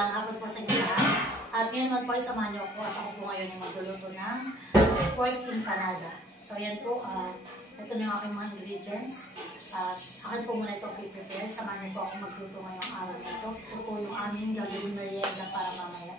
Magandang hapon po sa inyo lahat. At ngayon naman po ay samahan niyo ako at ako po ngayon yung magluluto ng pork empanada. So yan po, ito na yung aking mga ingredients. Akin po muna ito i-prepare. Samahan niyo po ako magluto ngayong araw na ito. Ito po yung aming gagawin merienda para mamaya.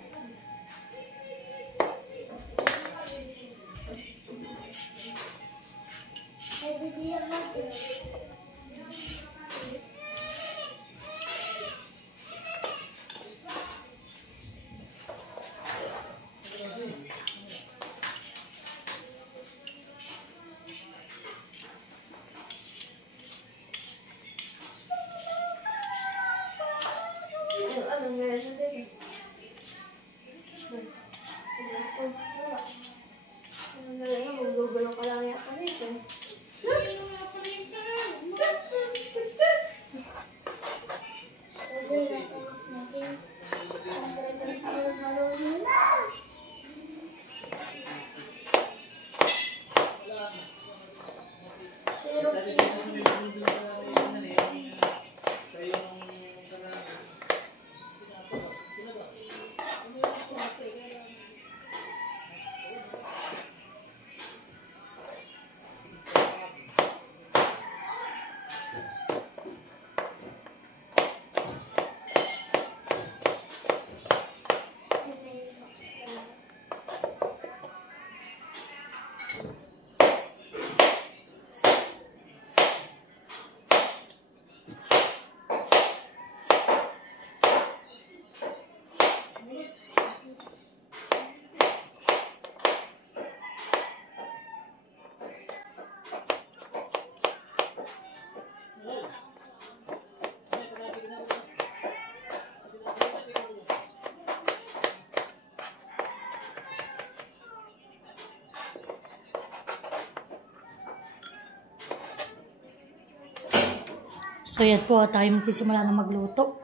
So yan po, tayo magsisimula na magluto.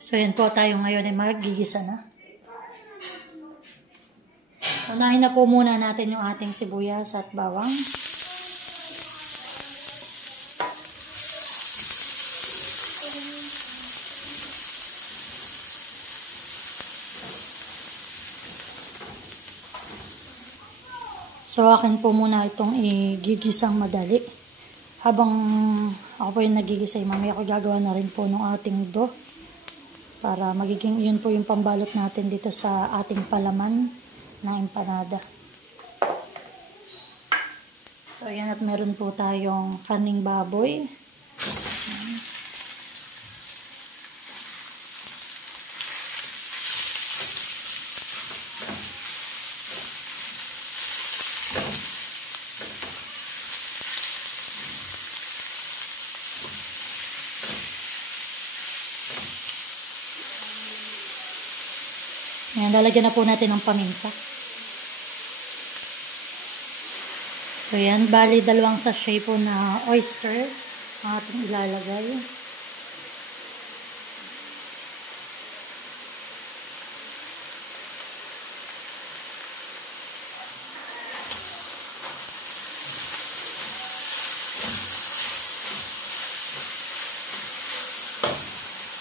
So yan po, tayo ngayon ay magigisa na. Unahin na po muna natin yung ating sibuyas at bawang. So, akin po muna itong igigisang madali. Habang ako po yung nagigisay, mamaya ako gagawa na rin po ng ating dough. Para magiging yun po yung pambalot natin dito sa ating palaman na empanada. So, ayan, at meron po tayong kaning baboy. Ayan, lalagyan na po natin ng paminta. So, yan. Bali, 2 sachet po na oyster ang ating ilalagay.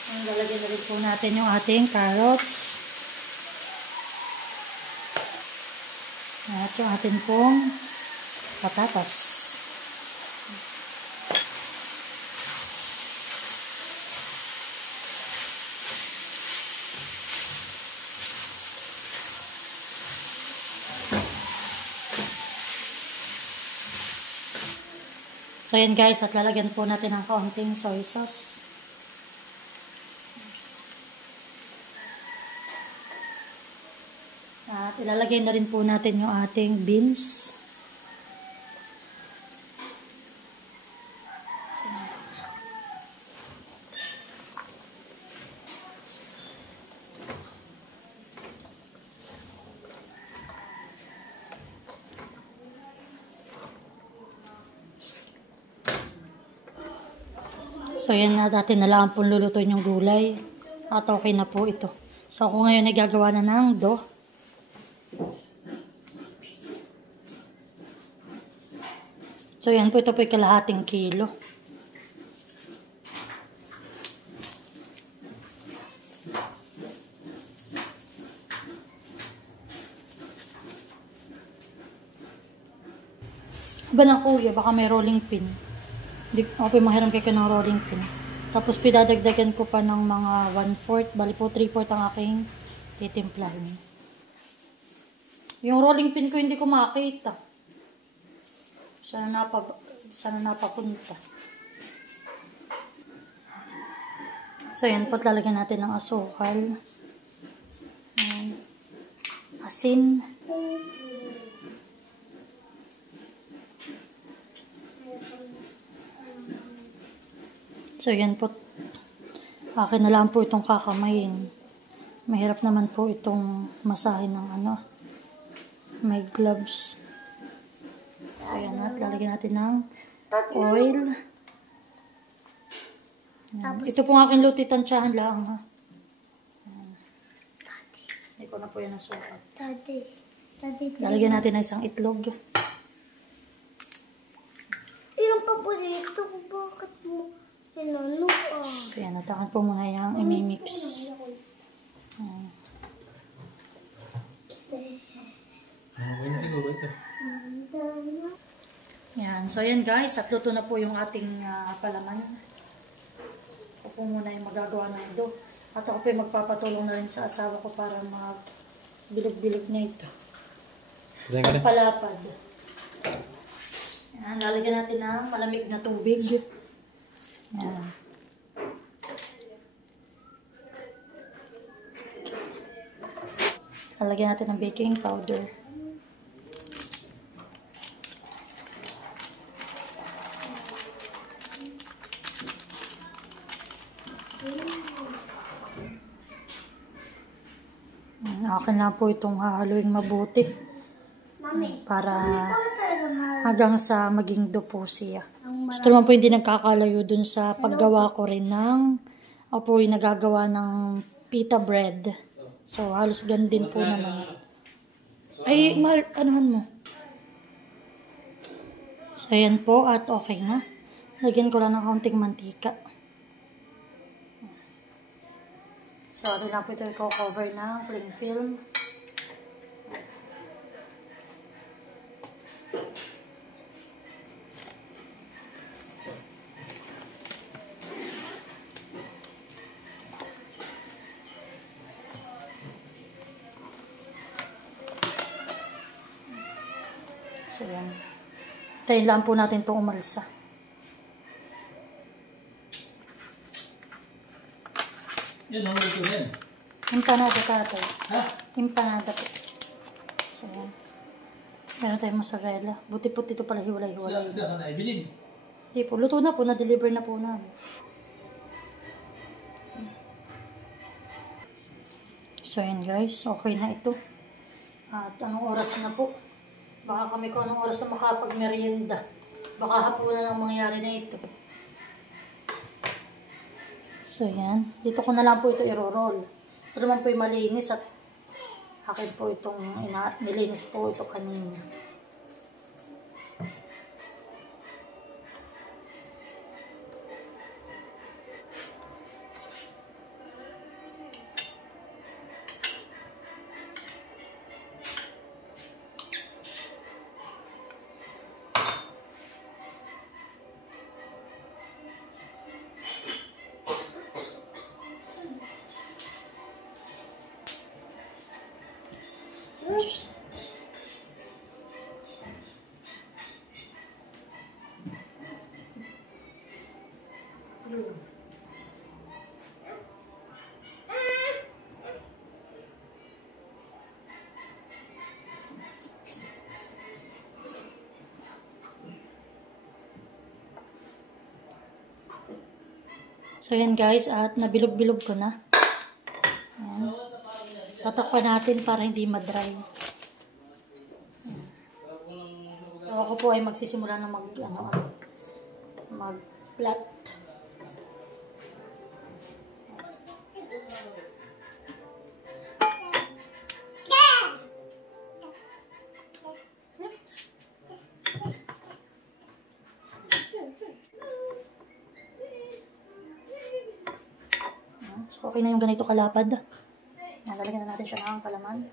Ayan, lalagyan na rin po natin yung ating carrots. At yung atin pong patatas. So yan guys, at lalagyan po natin ng kaunting soy sauce. At ilalagay na rin po natin yung ating beans. So, yan na natin na lang pong lulutuin yung gulay. At okay na po ito. So ako ngayon ay gagawa na ng dough. So yan po, ito po ay kalahating kilo. Iba na kuya, baka may rolling pin. Hindi ako mahiram kayo ng rolling pin. Tapos pidadagdagan ko pa ng mga 1/4, bali po 3/4 ang aking titimplahin. Yung rolling pin ko hindi ko makita. Sana napapunta. So yan po, lalagyan natin ng asukal. Asin. So, yan po. Akin na lang po itong kakamayin. Mahirap naman po itong masahin ng may gloves. So, yan at lalagyan natin ng oil. Ito po aking lutitan tsahan lang, ha. Hindi ko na po yan nasukat. Lalagyan natin ng isang itlog. Yung paborito ko, bakit mo? So yan, natakan po muna yung imimix. Yan, so yan guys, at luto na po yung ating palaman. Ako po muna yung magagawa ng dough. At ako po yung magpapatulong na rin sa asawa ko para bilog-bilog na ito. Palapad. Yan, lalagyan natin ng malamig na tubig. Yan. Lalagyan natin ng baking powder. Akin lang po itong hahaluin mabuti. Para hanggang sa maging dough po siya. So, naman po hindi nagkakalayo dun sa paggawa ko rin ng ako yung nagagawa ng pita bread. So, halos ganun din po naman. Ay, mahal, anuhan mo. So, ayan po at okay na. Lagyan ko lang ng kaunting mantika. So, doon lang po ito i-cover ng cling film. So, yan. Tayin lang po natin itong umalsa. Yan ang luto yan. Empanada tatay. Ha? Empanada po. So, yan. Meron tayong mozzarella. Buti po dito pala hiwalay-hiwalay. Saan ka na ibilin? Hindi po. Luto na po. Na-deliver na po namin. So, yan guys. Okay na ito. At anong oras na po? Baka kami kung anong oras na makapag-merienda. Baka hapunan ang mangyayari na ito. So, yan. Dito ko na lang po ito i-roll. Ito naman po yung malinis at akin po itong nilinis po ito kanina. So, yan guys, at nabilog-bilog ko na. Ayan. Tatakpan natin para hindi madry. So, ako po ay magsisimula na mag-flat. So, okay na yung ganito kalapad. Lalagyan na natin siya ng palaman.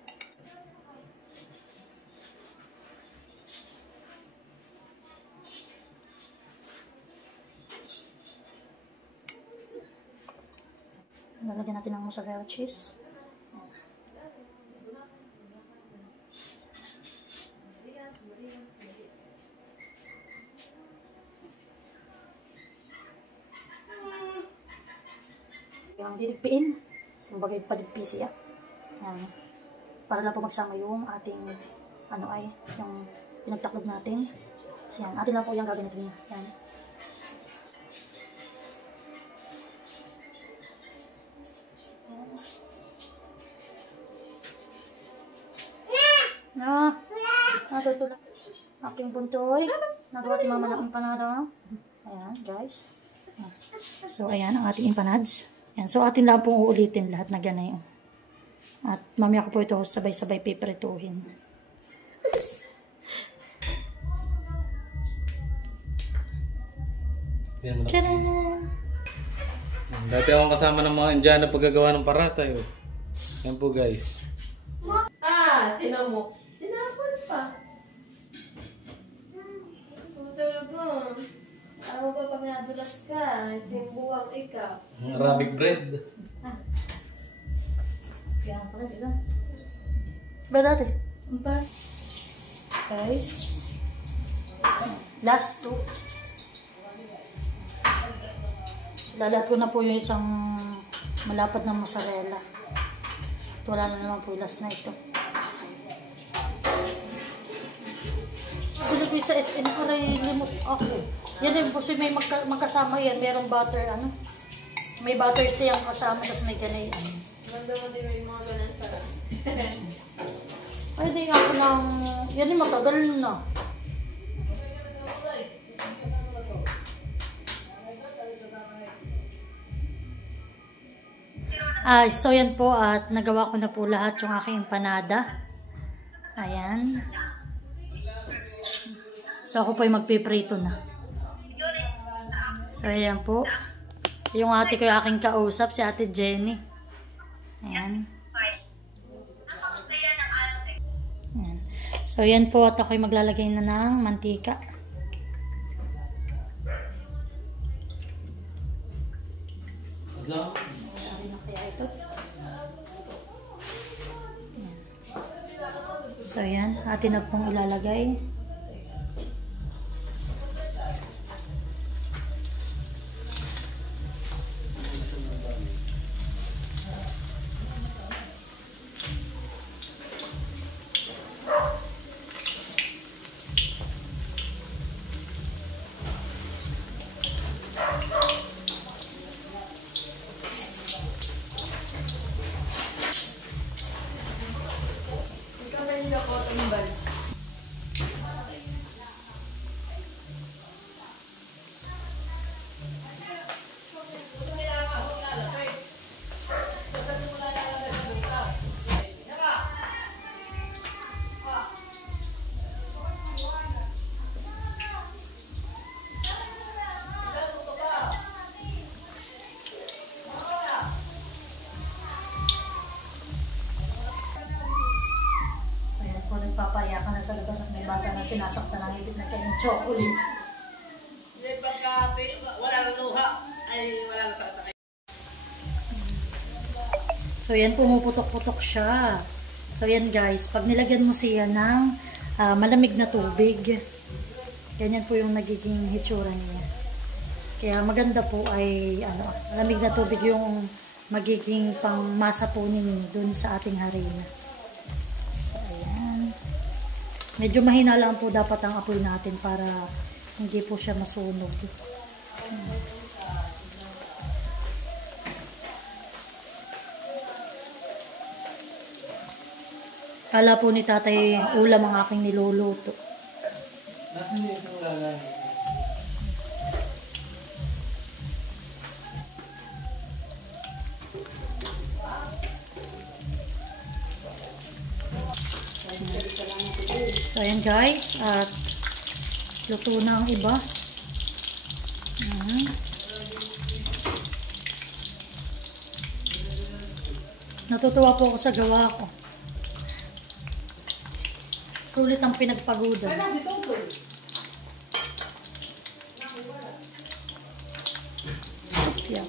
Lalagyan natin ng mozzarella cheese. Yung didikpiin, yung bagay padigpi siya. Yan. Para lang po magsama yung ating, yung pinagtaklob natin. So yan, atin lang po yung gagamitin niya. Yan. Natutulak. Aking buntoy. Nagawa si mama ng empanada. Ayan, guys. So, ayan ang ating empanads. Ayan. So, atin lang pong uulitin lahat na ganay. At mamaya ko po ito sabay-sabay piprituhin. Tcharan! Dati akong kasama ng mga Indiana paggagawa ng paratay. Yan po guys. Tinan mo. Tinapon pa. Talaga. Ano ba pag nadulas ka? Timbuwang ikaw. Arabic bread. Kaya pala dito. Ba dati? Ba? Guys. Last two. Lalat ko na po yung isang malapad na mozzarella. Wala na naman po yung last na ito. Gulo ko sa SN aray limot ako. Yan din po may magkasama yan. Merong butter May butter siyang kasama tapos may ganay Ganda mo din may mga ganang sarap. Ay di ako ng yan din matagal na. So yan po at nagawa ko na po lahat yung aking empanada. Ayan. So ako po ay magpiprito na. So ayan po. Yung ate ko yung aking kausap, si Ate Jenny. Ayan. Ayan. So yan po at ako ay maglalagay na ng mantika. So yan, atin na pong ilalagay. Papaya ka na sa labas at may bata na sinasaktan ng higit na kainin chocolate. Hindi pagkati, wala na luha. Ay, wala na sa So yan, pumuputok-putok siya. So yan guys, pag nilagyan mo siya ng malamig na tubig, ganyan po yung nagiging hitsura niya. Kaya maganda po ay malamig na tubig yung magiging pangmasa po ninyo dun sa ating harina. Medyo mahina lang po dapat ang apoy natin para hindi po siya masunog. Kala po ni tatay ulam ang aking niluluto. So ayan guys, at luto na ang iba. Natutuwa po ako sa gawa ko. Sulit ang pinagpagudan. Yeah.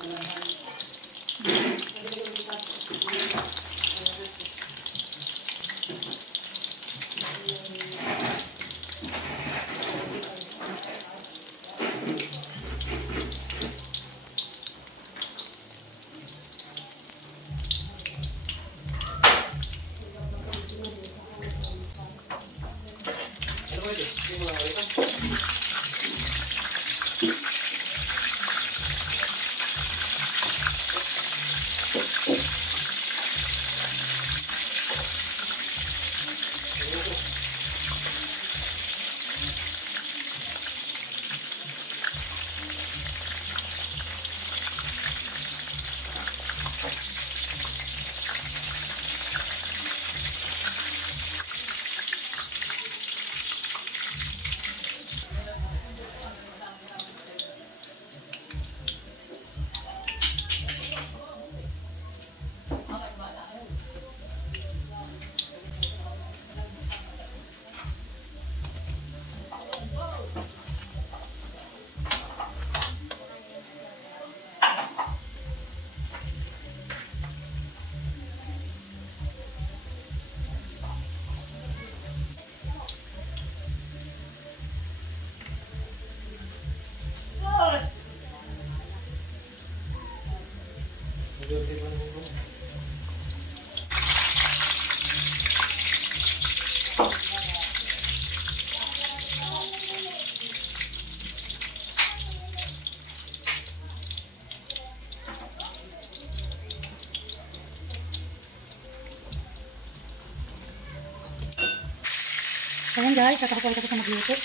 Ayan guys, at ako tapos na magluto.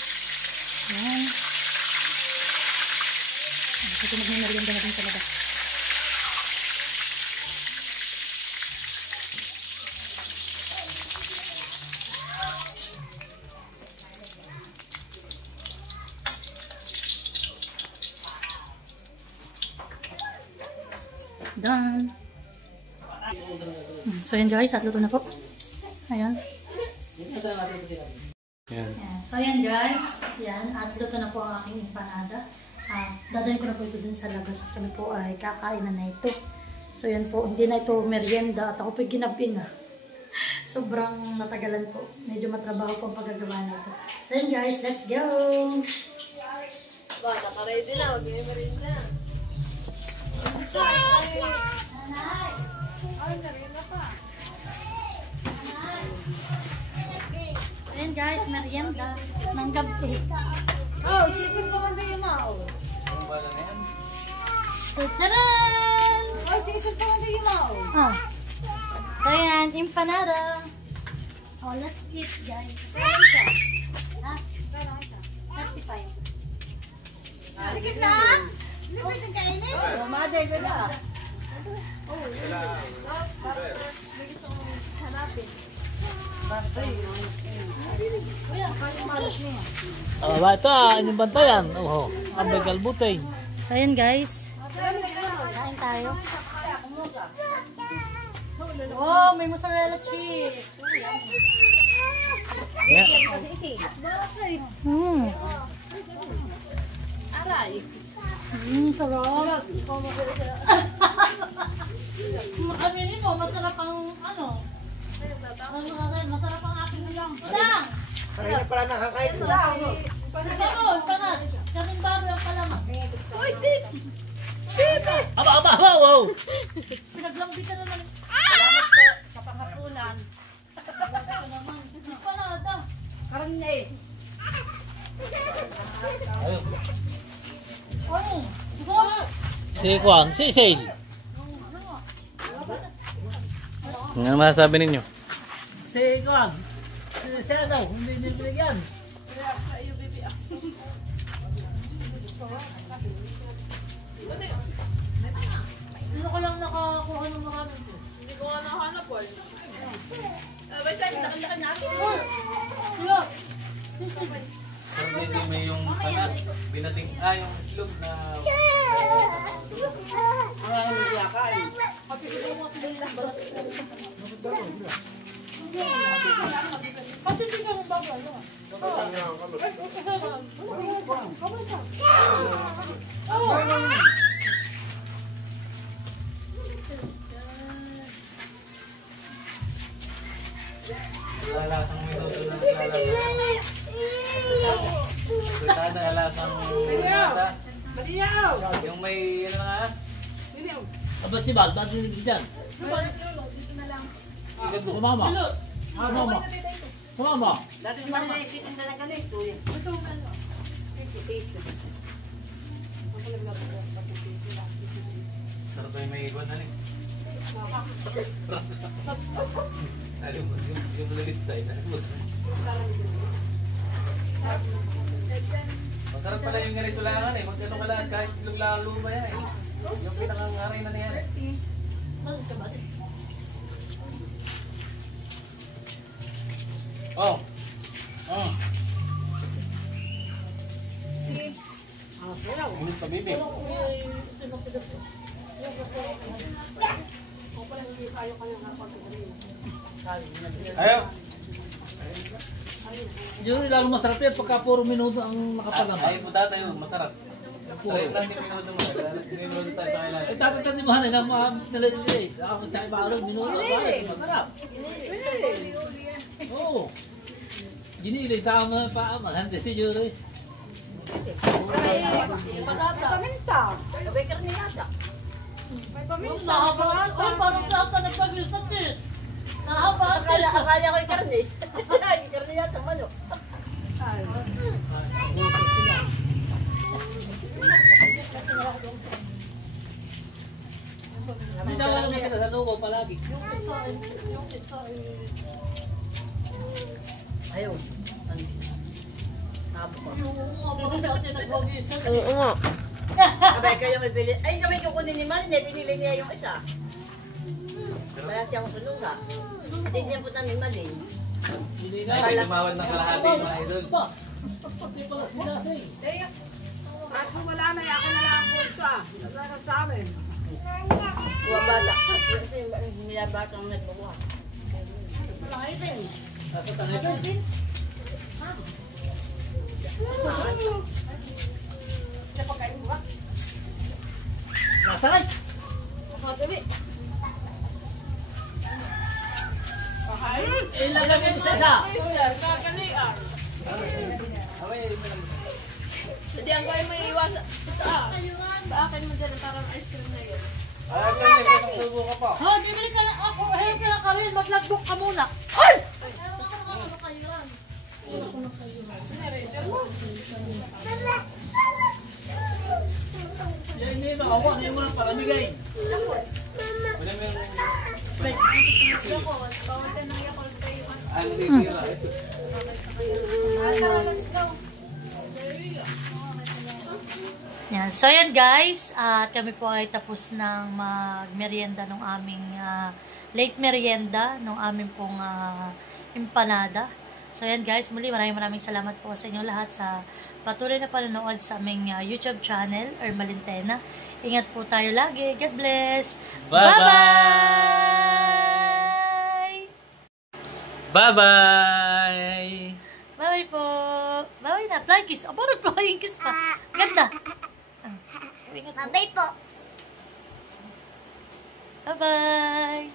Ayan. Kasi magmimerienda na din sa labas. Done. So ayan guys, at luto na po. Ayan. Yan. Ayan. So ayan guys, yan, at luto na po ang aking empanada. Dadalhin ko na po ito dun sa labas at kami po ay kakainan na ito. So yan po, hindi na ito merienda at ako po ginabi na. Sobrang natagalan po. Medyo matrabaho po ang paggagawa nito. So yan guys, let's go! Ba, naka-ready na. Huwag yung merinda. Nanay! Ay, narina pa. Ayan guys, merienda ng gabi. Oh, sisip pa man tayo mao. So, tcharan! Oh, sisip pa man tayo mao. Oh. So yan, empanada. Oh, let's eat guys. Ha? 35. Sige na. Lipit ang kainin. Oh, mother ko na. Oh, bilis akong hanapin. Bata, inyong bantayan. Oh, ang bagal butay. So ayan guys. Kain tayo. Oh, may mozzarella cheese. Aray. Sarap. Aminin mo, masarap ang ano. Masarap ang aking ulang. Ulang! Kanina pala nakakain ko. Kasama, pangat. Kaming baboy ang palaman. Uy, Tip! Aba, wow! Pinaglambi ka naman. Salamat po sa panghapunan. Pinaglambi ka naman. Empanada. Karang na eh. Ano? Gusto? Si Kwan, si Sale. Ano masasabi ninyo? Si Kwan. Si Shadow, hindi nilibigyan. Kaya sa iyo, baby. Dito ko lang nakakuha ng maraming. Hindi ko nga nakahanap po. Wait, nakandaka natin. Sila. Pero hindi may yung binating, yung itlog na... Ang hindi akain. Lalasang minuto na naglalasang. Fritada, lalasang fritada. Yung may, ano na nga? Aba si Bal, bakit hindi dyan? Sumama. Sumama. Sumama. Dati naman nakikita na lang ganito. Sarap yung may ikon, ano eh. Alam mo, yung lalistay na. Masarap pala yung ganito lang eh. Magkano ka lang kahit itlog lalo ba yan eh. Yung pinakangaray na niyan eh. Oh. Oh. Init pa bibig. Ayaw. Yun lalo masarap yan pagka puro minuto ang nakapagama. Ayaw po tayo, masarap. Try lang din minuto mo. Minuto tayo sa kailan. Eh tatatan mo na ng mga nalilili. Ako sa iba minuto. Masarap. Oo. Ginili sa mga paama. Handa si Jure. Paminta. Sabay karni yata. May paminta. Parang sa ata nagpag-lispatis. Nahaba. Akala ko yung karni. Karni yata manok. Hindi sa wala naman kita sa lugo palagi. Ayaw. Oo nga. Sabay kayo may pili. Ay, kami kukunin ni Marin. Pinili niya yung isa. Kaya siya ako sununga. Hindi niya po ni Marin. Hindi na. Ay, tumawad ng kalahati mga idol. Hindi pala sila eh. At kung wala na, yakin na lang po ito ah. Naglakas sa amin. Buwa bata. Kasi may bata ang nagbuwa. Malaki din. Dapat ang ito. Napakain mo ba? Nasakay. Madali. Ilagay mo sa isa. Kakalian. Hindi ang gawin mo iiwasan. Ito Baakin mo dyan parang ice cream na yun. Ay, ganyan, magsubo ka pa. Ha, bibili ka lang ako. Hey, kaya kami, mag-logbook ka muna. Yan hindi makawa. Hindi mo lang palamigay. Wala mo yung... Ano titira? Yan. So yan guys, at kami po ay tapos ng magmerienda ng aming late merienda ng aming pong empanada. So yan guys, muli maraming salamat po sa inyo lahat sa patuloy na panonood sa aming YouTube channel, Ermalintena. Ingat po tayo lagi. God bless. Bye-bye! Bye-bye! Bye po. Bye na. Flying kiss. Aba, nag-flying kiss pa. Ganda. Babay po. Bye-bye.